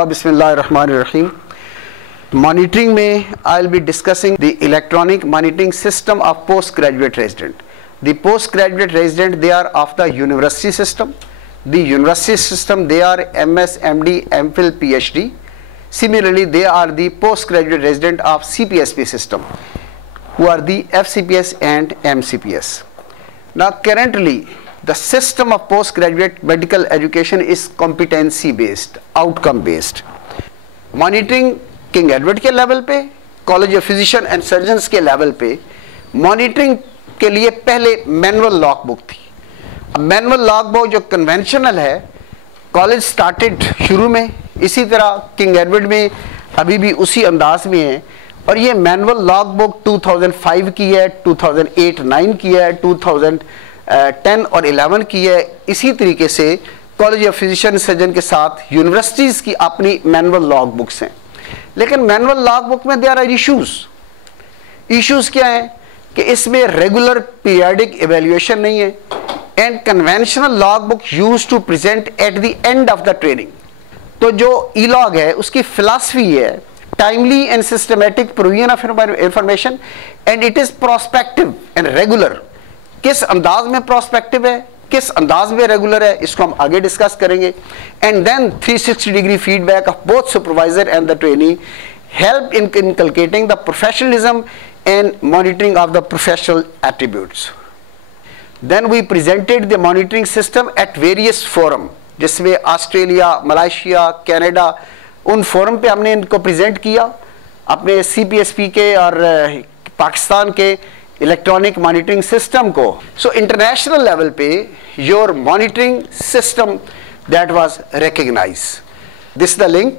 Bismillahirrahmanirrahim. Monitoring में I'll be discussing the electronic monitoring system of postgraduate resident. The postgraduate resident, they are of the university system. The university system, they are MS, MD, MPhil, PhD. Similarly, they are the postgraduate resident of CPSP system, who are the FCPS and MCPS. Now currently, the system of postgraduate medical education is competency based, outcome based. Monitoring king Edward के level पे, college of physician and surgeons के level पे monitoring के लिए पहले manual log book थी। Manual log book जो conventional है, कॉलेज स्टार्टेड शुरू में इसी तरह किंग एडवर्ड में अभी भी उसी अंदाज में है, और ये मैनुअल लॉग बुक 2005 की है, 2008-9 की है, 2010 और 11 की है। इसी तरीके से कॉलेज ऑफ फिजिशियन सर्जन के साथ यूनिवर्सिटीज़ की अपनी मैनुअल लॉग बुक्स हैं। लेकिन मैनुअल लॉग बुक में देयर आर इश्यूज क्या हैं कि इसमें रेगुलर पीरियडिक इवैल्यूएशन नहीं है, and conventional log book used to present at the end of the training. तो जो ई लॉग है उसकी फिलॉसफी है timely and systematic provision of information, and it is prospective and regular. किस अंदाज में प्रोस्पेक्टिव है, किस अंदाज में रेगुलर है, इसको हम आगे डिस्कस करेंगे। And then 360 degree feedback of both supervisor and the trainee help in inculcating the professionalism and monitoring of the professional attributes. Then we presented the monitoring system at various forum, जिसमें Australia, Malaysia, Canada, उन forum पे हमने इनको present किया अपने CPSP के और पाकिस्तान के इलेक्ट्रॉनिक मॉनिटरिंग सिस्टम को। सो इंटरनेशनल लेवल पे your monitoring system that was recognised. This the link,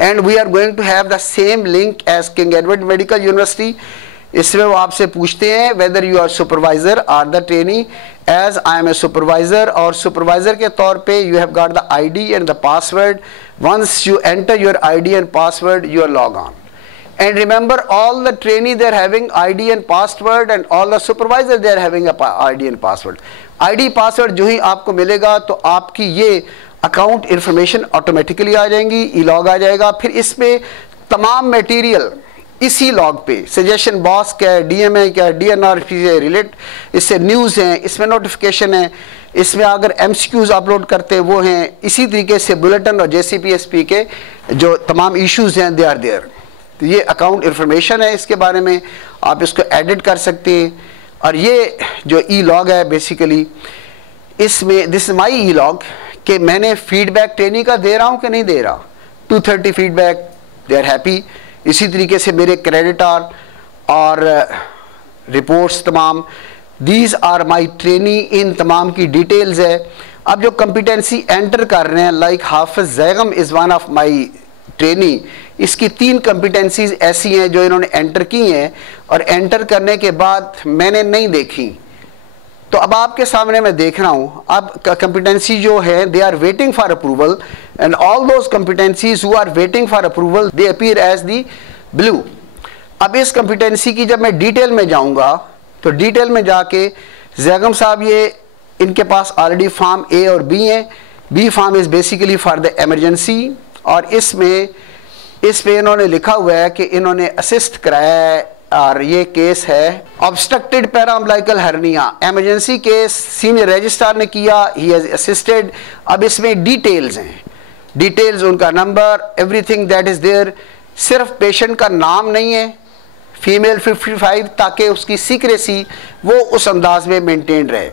and we are going to have the same link as King Edward Medical University. इसमें वो आपसे पूछते हैं वेदर यू आर सुपरवाइजर और the trainee. As I am a supervisor, और supervisor के तौर पे you have got the ID and the password. Once you enter your ID and password, you are log on. And remember, all the trainee, they are having ID and password, and all the supervisor, they are having a ID and password. ID password जो ही आपको मिलेगा तो आपकी ये account information automatically आ जाएंगी, ई log आ जाएगा। फिर इसमें तमाम मटेरियल इसी लॉग पे, सजेशन बॉक्स क्या है, DMA क्या है, DNR से रिलेट, इससे न्यूज़ हैं, इसमें नोटिफिकेशन है, इसमें अगर MCQs अपलोड करते हैं वो हैं। इसी तरीके से बुलेटिन और JCPSP के जो तमाम इश्यूज हैं दे आर देयर। तो ये अकाउंट इंफॉर्मेशन है, इसके बारे में आप इसको एडिट कर सकते हैं। और ये जो ई लॉग है बेसिकली इसमें this is my E log कि मैंने फीडबैक ट्रेनिंग का दे रहा हूँ कि नहीं दे रहा। 230 फीडबैक, दे आर हैप्पी। इसी तरीके से मेरे क्रेडिटर और रिपोर्ट्स तमाम, दीज आर माई ट्रेनी, इन तमाम की डिटेल्स है। अब जो कॉम्पिटेंसी एंटर कर रहे हैं, like Hafiz Zaigham is one of my trainee, इसकी 3 कॉम्पिटेंसीज ऐसी हैं जो इन्होंने एंटर की हैं, और एंटर करने के बाद मैंने नहीं देखी, तो अब आपके सामने मैं देख रहा हूँ। अब कॉम्पिटेंसी जो है they are waiting for approval, and all those competencies who are waiting for approval they appear as the blue. अब इस कॉम्पिटेंसी की जब मैं डिटेल में जाऊँगा तो डिटेल में जाके जैगम साहब, ये इनके पास ऑलरेडी फॉर्म A और B हैं। B form is basically for the emergency, और इस पे इन्होंने लिखा हुआ है कि इन्होंने असिस्ट कराया है, और ये केस है obstructed paraumbilical hernia, emergency case senior registrar ने किया, ही हैज असिस्टेड। अब इसमें डिटेल्स हैं, डिटेल्स, उनका number, everything that is there. सिर्फ पेशेंट का नाम नहीं है, फीमेल 55, ताकि उसकी सीक्रेसी वो उस अंदाज में मेंटेन रहे।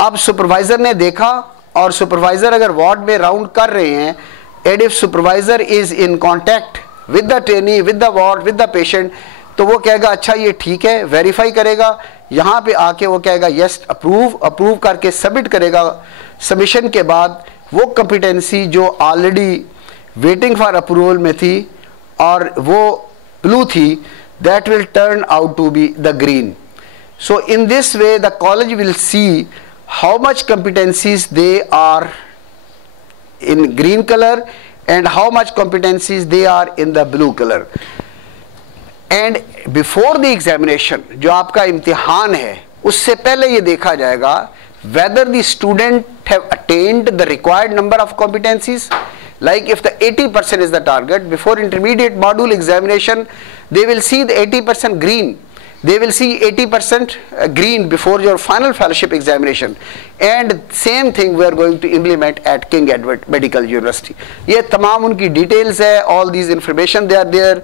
अब सुपरवाइजर ने देखा, और सुपरवाइजर अगर वार्ड में राउंड कर रहे हैं, and if supervisor is in contact with the trainee, with the ward, with the patient, तो वो कहेगा अच्छा ये ठीक है, वेरीफाई करेगा। यहाँ पे आके वो कहेगा यस अप्रूव करके सबमिट करेगा। सबमिशन के बाद वो कॉम्पिटेंसी जो ऑलरेडी वेटिंग फॉर अप्रूवल में थी और वो ब्लू थी, that will turn out to be the green. So in this way the college will see how much competencies they are in green color and how much competencies they are in the blue color. And before the examination, जो आपका इम्तिहान है उससे पहले ये देखा जाएगा whether the student have attained the required number of competencies, Like if the 80% is the target, before intermediate module examination, they will see the 80% green. They will see 80% green before your final fellowship examination. And same thing we are going to implement at King Edward Medical University. ये तमाम उनकी details है, all these information they are there.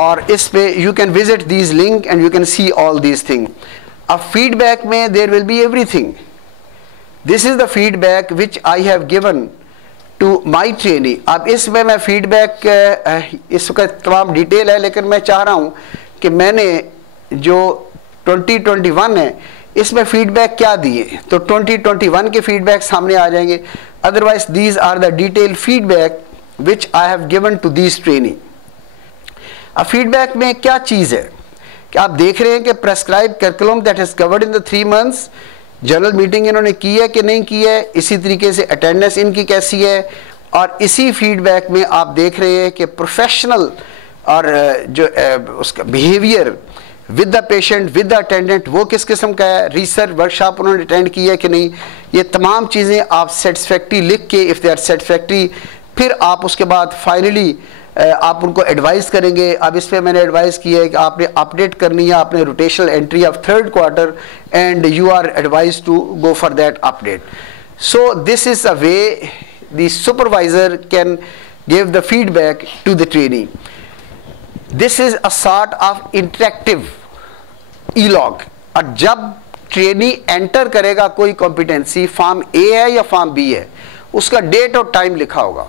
और इस पे you can visit these link and you can see all these things. अब feedback में there will be everything. This is the feedback which I have given to my trainee. अब इसमें मैं feedback इसका तमाम detail है, लेकिन मैं चाह रहा हूँ कि मैंने जो 2021 है इसमें फीडबैक क्या दिए, तो 2021 के फीडबैक सामने आ जाएंगे. Otherwise these are the detail feedback which I have given to these training. अब फीडबैक में क्या चीज़ है कि आप देख रहे हैं कि prescribe curriculum that is covered in the 3 months, general meeting इन्होंने की है कि नहीं की है, इसी तरीके से अटेंडेंस इनकी कैसी है. और इसी फीडबैक में आप देख रहे हैं कि प्रोफेशनल और जो उसका behaviour with the patient with the attendant वो किस किस्म का है, रिसर्च वर्कशॉप उन्होंने अटेंड की है कि नहीं, ये तमाम चीज़ें आप सेटिस्फैक्ट्री लिख के, इफ़ दे आर सेटिस्फैक्ट्री, फिर आप उसके बाद फाइनली आप उनको एडवाइस करेंगे. अब इस पर मैंने एडवाइस किया है कि आपने अपडेट करनी है, आपने rotational entry of 3rd quarter and you are advise to go for that update. So this is a way the supervisor can give the feedback to the trainee. This is a sort of interactive e-log. और जब trainee enter करेगा कोई competency, form ए है या form B है, उसका date और time लिखा होगा,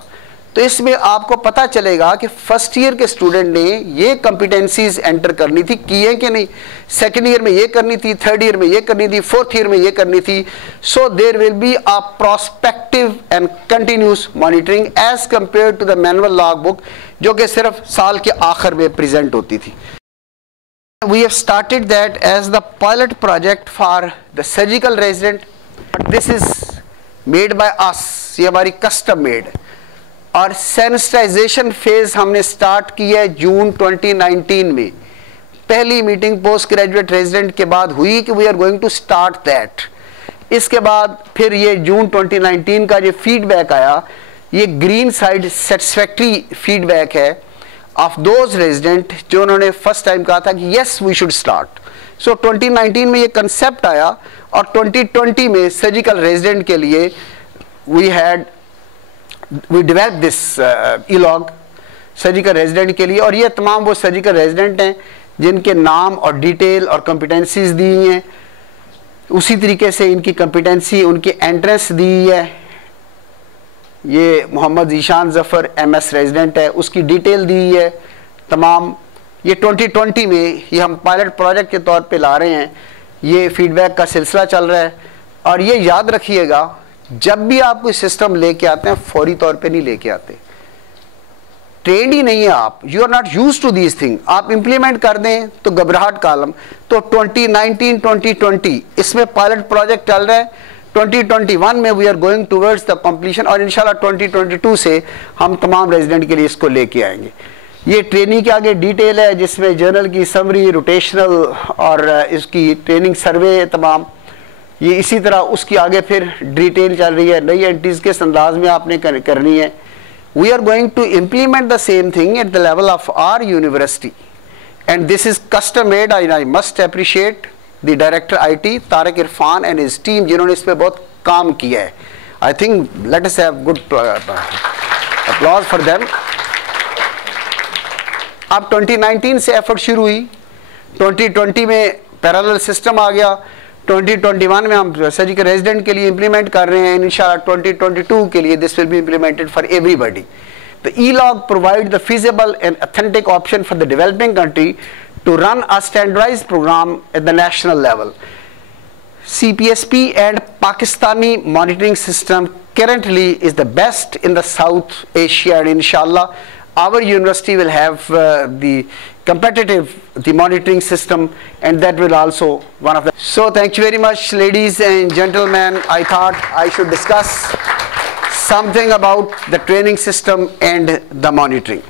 तो इसमें आपको पता चलेगा कि फर्स्ट ईयर के स्टूडेंट ने ये कॉम्पिटेंसीज एंटर करनी थी, की है कि नहीं, सेकेंड ईयर में ये करनी थी, थर्ड ईयर में ये करनी थी, फोर्थ ईयर में ये करनी थी. So there will be a prospective and continuous monitoring as compare to the manual log book जो कि सिर्फ साल के आखिर में प्रेजेंट होती थी. We have started that as the pilot project for the surgical resident. This is made by us, ये हमारी custom made. और sensitization phase हमने start की है जून 2019 में. पहली मीटिंग पोस्ट ग्रेजुएट रेजिडेंट के बाद हुई कि we are going to start that. इसके बाद फिर ये जून 2019 का जो फीडबैक आया, ये ग्रीन साइड सेटिस्फैक्ट्री फीडबैक है ऑफ दोज रेजिडेंट जो उन्होंने फर्स्ट टाइम कहा था कि यस वी शुड स्टार्ट. सो 2019 में ये कंसेप्ट आया और 2020 में सर्जिकल रेजिडेंट के लिए we develop this e-log surgical resident के लिए. और ये तमाम वो सर्जिकल रेजिडेंट हैं जिनके नाम और डिटेल और कॉम्पिटेंसीज दी हैं, उसी तरीके से इनकी कॉम्पिटेंसी उनकी एंट्रेंस दी है. ये मोहम्मद ज़ीशान ज़फ़र MS रेजिडेंट है, उसकी डिटेल दी है तमाम. ये 2020 में ये हम पायलट प्रोजेक्ट के तौर पे ला रहे हैं, ये फीडबैक का सिलसिला चल रहा है. और ये याद रखिएगा, जब भी आप कोई सिस्टम लेके आते हैं फौरी तौर पे नहीं लेके आते, ट्रेंड ही नहीं है आप, you are not use to these thing. आप इम्प्लीमेंट कर दें तो घबराहट कालम. तो 2019-2020 इसमें पायलट प्रोजेक्ट चल रहा है. 2021 में we are going towards the completion और इंशाल्लाह 2022 से हम तमाम रेजिडेंट के लिए इसको लेके आएंगे. ये ट्रेनिंग के आगे डिटेल है जिसमें जर्नल की समरी, रोटेशनल और इसकी ट्रेनिंग सर्वे तमाम. ये इसी तरह उसकी आगे फिर डिटेल चल रही है, नई एंट्रीज किस अंदाज में आपने करनी है. We are going to implement the same thing at the level of our university and this is custom made. I must appreciate the director IT Tariq Irfan and his team जिन्होंने इस पर बहुत काम किया है. I think let us have good applause for them. अब 2019 से effort शुरू हुई, 2020 में पैरेलल सिस्टम आ गया, 2021 में हम सर्जिकल रेजिडेंट के लिए इम्प्लीमेंट कर रहे हैं. इंशाल्लाह 2022 के लिए this will be implemented for everybody. The e-log provide the feasible and authentic option for the developing country to run a standardized program at the national level. CPSP and Pakistani monitoring system currently is the best in the South Asia, and inshallah our university will have the monitoring system, and that will also one of the. So thank you very much, ladies and gentlemen. I thought I should discuss something about the training system and the monitoring.